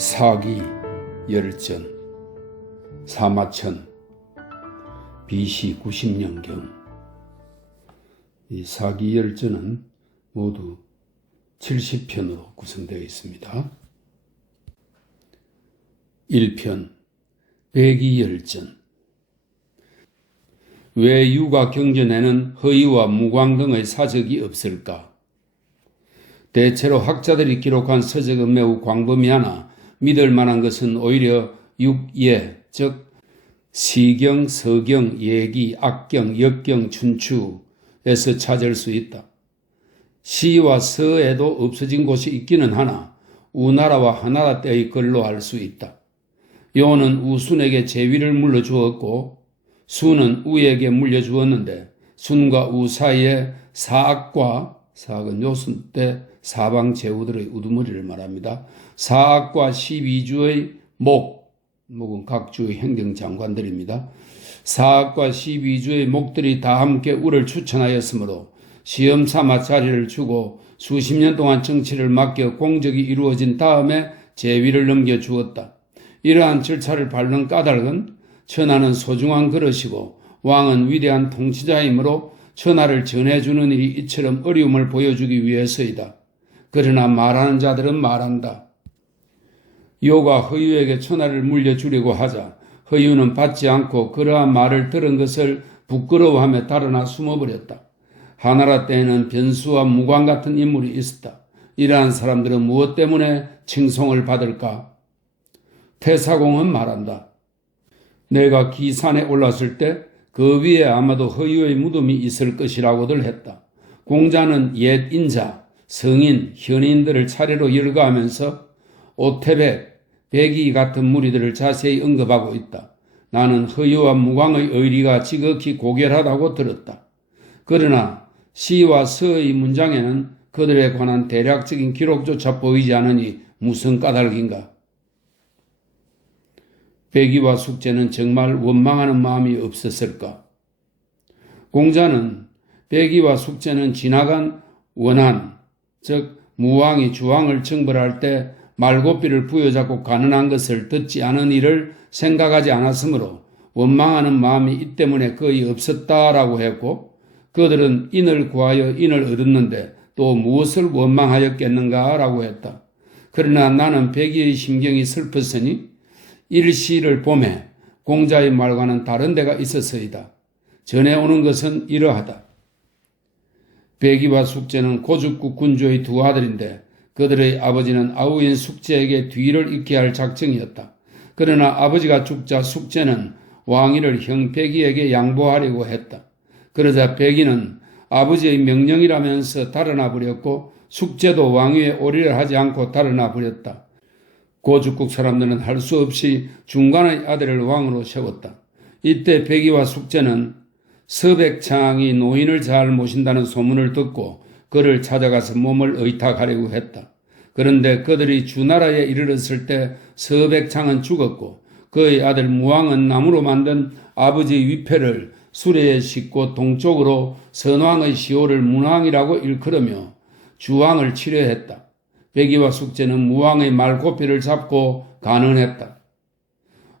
사기 열전 사마천 BC 90년경. 이 사기 열전은 모두 70편으로 구성되어 있습니다. 1편 백이 열전. 왜 유가 경전에는 허위와 무광 등의 사적이 없을까? 대체로 학자들이 기록한 서적은 매우 광범위하나 믿을 만한 것은 오히려 육예, 즉 시경, 서경, 예기, 악경, 역경, 춘추에서 찾을 수 있다. 시와 서에도 없어진 곳이 있기는 하나 우나라와 하나라 때의 글로 알 수 있다. 요는 우순에게 제위를 물려주었고 수는 우에게 물려주었는데 순과 우 사이에 사악은 요순 때 사방 제후들의 우두머리를 말합니다. 사악과 12주의 목은 각 주의 행정장관들입니다. 사악과 12주의 목들이 다 함께 우를 추천하였으므로 시험 삼아 자리를 주고 수십 년 동안 정치를 맡겨 공적이 이루어진 다음에 제위를 넘겨주었다. 이러한 절차를 밟는 까닭은 천하는 소중한 그릇이고 왕은 위대한 통치자이므로 천하를 전해주는 일이 이처럼 어려움을 보여주기 위해서이다. 그러나 말하는 자들은 말한다. 요가 허유에게 천하를 물려주려고 하자 허유는 받지 않고 그러한 말을 들은 것을 부끄러워하며 달아나 숨어버렸다. 하나라 때에는 변수와 무광 같은 인물이 있었다. 이러한 사람들은 무엇 때문에 칭송을 받을까? 태사공은 말한다. 내가 기산에 올랐을 때 그 위에 아마도 허유의 무덤이 있을 것이라고들 했다. 공자는 옛 인자, 성인, 현인들을 차례로 열거하면서 오태백, 백이 같은 무리들을 자세히 언급하고 있다. 나는 허유와 무광의 의리가 지극히 고결하다고 들었다. 그러나 시와 서의 문장에는 그들에 관한 대략적인 기록조차 보이지 않으니 무슨 까닭인가? 백이와 숙제는 정말 원망하는 마음이 없었을까? 공자는 백이와 숙제는 지나간 원한, 즉 무왕이 주왕을 정벌할 때 말고삐를 부여잡고 가난한 것을 듣지 않은 일을 생각하지 않았으므로 원망하는 마음이 이 때문에 거의 없었다라고 했고, 그들은 인을 구하여 인을 얻었는데 또 무엇을 원망하였겠는가라고 했다. 그러나 나는 백이의 심경이 슬펐으니 일시를 봄에 공자의 말과는 다른 데가 있었어이다. 전해오는 것은 이러하다. 백이와 숙제는 고죽국 군주의 두 아들인데 그들의 아버지는 아우인 숙제에게 뒤를 잇게 할 작정이었다. 그러나 아버지가 죽자 숙제는 왕위를 형 백이에게 양보하려고 했다. 그러자 백이는 아버지의 명령이라면서 달아나 버렸고 숙제도 왕위에 오리를 하지 않고 달아나 버렸다. 고죽국 사람들은 할 수 없이 중간의 아들을 왕으로 세웠다. 이때 백이와 숙제는 서백창이 노인을 잘 모신다는 소문을 듣고 그를 찾아가서 몸을 의탁하려고 했다. 그런데 그들이 주나라에 이르렀을 때 서백창은 죽었고 그의 아들 무왕은 나무로 만든 아버지의 위패를 수레에 싣고 동쪽으로 선왕의 시호를 문왕이라고 일컬으며 주왕을 치려했다. 백이와 숙제는 무왕의 말고삐를 잡고 간언했다.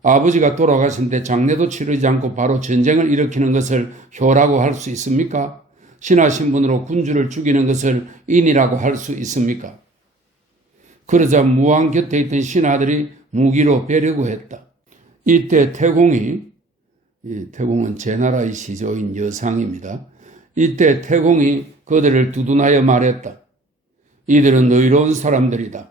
아버지가 돌아가신데 장례도 치르지 않고 바로 전쟁을 일으키는 것을 효라고 할 수 있습니까? 신하 신분으로 군주를 죽이는 것을 인이라고 할 수 있습니까? 그러자 무왕 곁에 있던 신하들이 무기로 베려고 했다. 이때 태공은 제나라의 시조인 여상입니다. 이때 태공이 그들을 두둔하여 말했다. 이들은 의로운 사람들이다.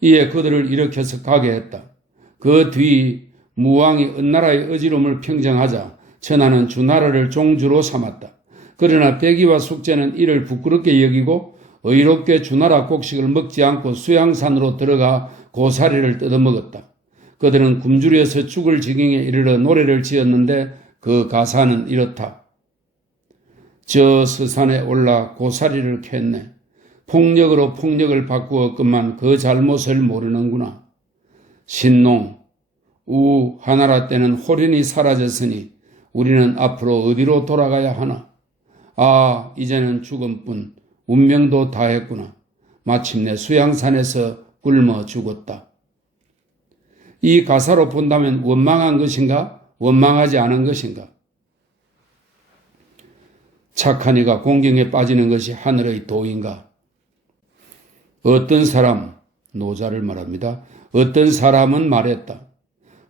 이에 그들을 일으켜서 가게 했다. 그 뒤 무왕이 은나라의 어지러움을 평정하자 천하는 주나라를 종주로 삼았다. 그러나 백이와 숙제는 이를 부끄럽게 여기고 의롭게 주나라 곡식을 먹지 않고 수양산으로 들어가 고사리를 뜯어먹었다. 그들은 굶주려서 죽을 지경에 이르러 노래를 지었는데 그 가사는 이렇다. 저 서산에 올라 고사리를 캤네. 폭력으로 폭력을 바꾸었건만 그 잘못을 모르는구나. 신농, 우 하나라 때는 홀연히 사라졌으니 우리는 앞으로 어디로 돌아가야 하나? 아, 이제는 죽음뿐 운명도 다했구나. 마침내 수양산에서 굶어 죽었다. 이 가사로 본다면 원망한 것인가? 원망하지 않은 것인가? 착한 이가 공경에 빠지는 것이 하늘의 도인가? 어떤 사람, 노자를 말합니다. 어떤 사람은 말했다.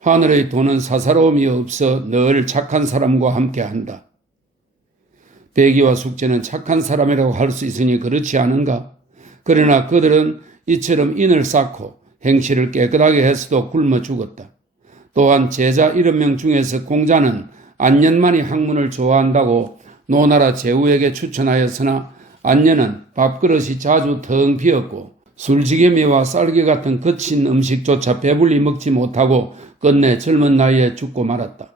하늘의 도는 사사로움이 없어 늘 착한 사람과 함께한다. 배기와 숙제는 착한 사람이라고 할 수 있으니 그렇지 않은가? 그러나 그들은 이처럼 인을 쌓고 행실을 깨끗하게 했어도 굶어 죽었다. 또한 제자 7명 중에서 공자는 안년만이 학문을 좋아한다고 노나라 제후에게 추천하였으나 안년은 밥그릇이 자주 텅 비었고 술지개미와 쌀개 같은 거친 음식조차 배불리 먹지 못하고 끝내 젊은 나이에 죽고 말았다.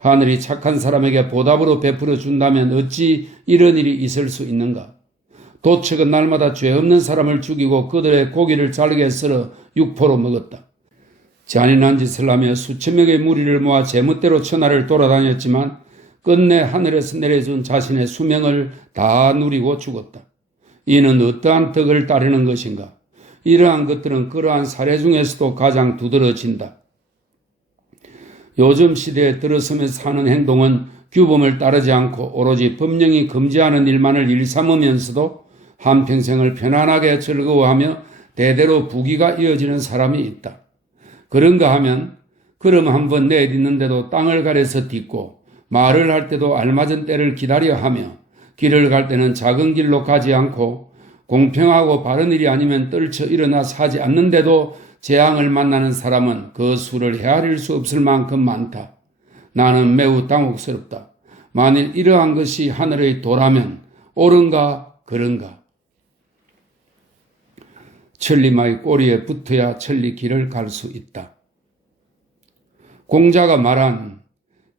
하늘이 착한 사람에게 보답으로 베풀어 준다면 어찌 이런 일이 있을 수 있는가? 도척은 날마다 죄 없는 사람을 죽이고 그들의 고기를 잘게 썰어 육포로 먹었다. 잔인한 짓을 하며 수천 명의 무리를 모아 제멋대로 천하를 돌아다녔지만 끝내 하늘에서 내려준 자신의 수명을 다 누리고 죽었다. 이는 어떠한 덕을 따르는 것인가? 이러한 것들은 그러한 사례 중에서도 가장 두드러진다. 요즘 시대에 들어서면서 하는 행동은 규범을 따르지 않고 오로지 법령이 금지하는 일만을 일삼으면서도 한평생을 편안하게 즐거워하며 대대로 부귀가 이어지는 사람이 있다. 그런가 하면 걸음 한번 내딛는데도 땅을 가려서 딛고 말을 할 때도 알맞은 때를 기다려 하며 길을 갈 때는 작은 길로 가지 않고 공평하고 바른 일이 아니면 떨쳐 일어나 사지 않는데도 재앙을 만나는 사람은 그 수를 헤아릴 수 없을 만큼 많다. 나는 매우 당혹스럽다. 만일 이러한 것이 하늘의 도라면 옳은가 그런가? 천리마의 꼬리에 붙어야 천리 길을 갈 수 있다. 공자가 말한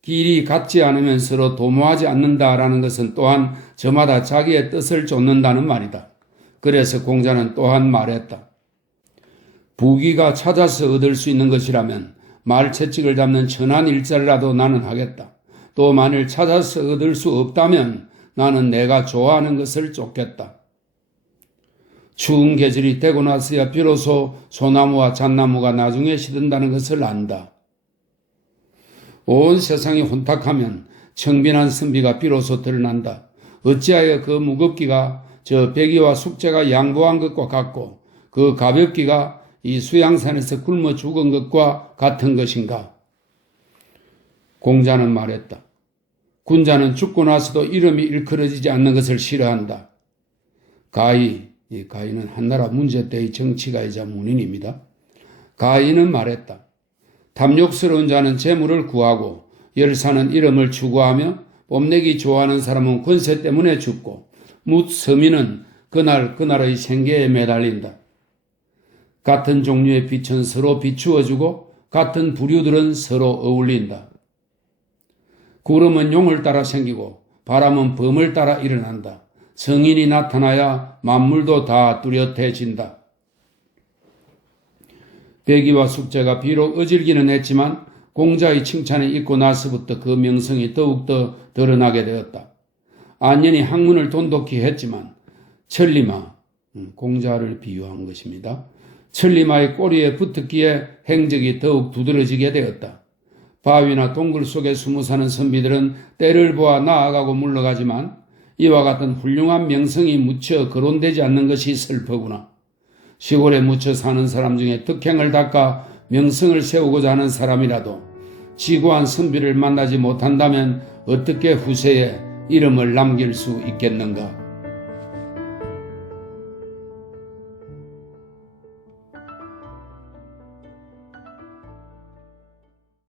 길이 같지 않으면 서로 도모하지 않는다라는 것은 또한 저마다 자기의 뜻을 쫓는다는 말이다. 그래서 공자는 또한 말했다. 부귀가 찾아서 얻을 수 있는 것이라면 말채찍을 잡는 천한 일자리라도 나는 하겠다. 또 만일 찾아서 얻을 수 없다면 나는 내가 좋아하는 것을 쫓겠다. 추운 계절이 되고 나서야 비로소 소나무와 잣나무가 나중에 시든다는 것을 안다. 온 세상이 혼탁하면 청빈한 선비가 비로소 드러난다. 어찌하여 그 무겁기가 저 배기와 숙제가 양보한 것과 같고 그 가볍기가 이 수양산에서 굶어 죽은 것과 같은 것인가? 공자는 말했다. 군자는 죽고 나서도 이름이 일컬어지지 않는 것을 싫어한다. 이 가히는 한나라 문제 때의 정치가이자 문인입니다. 가히는 말했다. 탐욕스러운 자는 재물을 구하고 열사는 이름을 추구하며 뽐내기 좋아하는 사람은 권세 때문에 죽고 묻 서민은 그날의 생계에 매달린다. 같은 종류의 빛은 서로 비추어주고 같은 부류들은 서로 어울린다. 구름은 용을 따라 생기고 바람은 범을 따라 일어난다. 성인이 나타나야 만물도 다 뚜렷해진다. 배기와 숙제가 비록 어질기는 했지만 공자의 칭찬을 잊고 나서부터 그 명성이 더욱더 드러나게 되었다. 안년이 학문을 돈독히 했지만 천리마, 공자를 비유한 것입니다. 천리마의 꼬리에 붙었기에 행적이 더욱 두드러지게 되었다. 바위나 동굴 속에 숨어 사는 선비들은 때를 보아 나아가고 물러가지만 이와 같은 훌륭한 명성이 무쳐 거론되지 않는 것이 슬프구나. 시골에 묻혀 사는 사람 중에 덕행을 닦아 명성을 세우고자 하는 사람이라도 지고한 선비를 만나지 못한다면 어떻게 후세에 이름을 남길 수 있겠는가?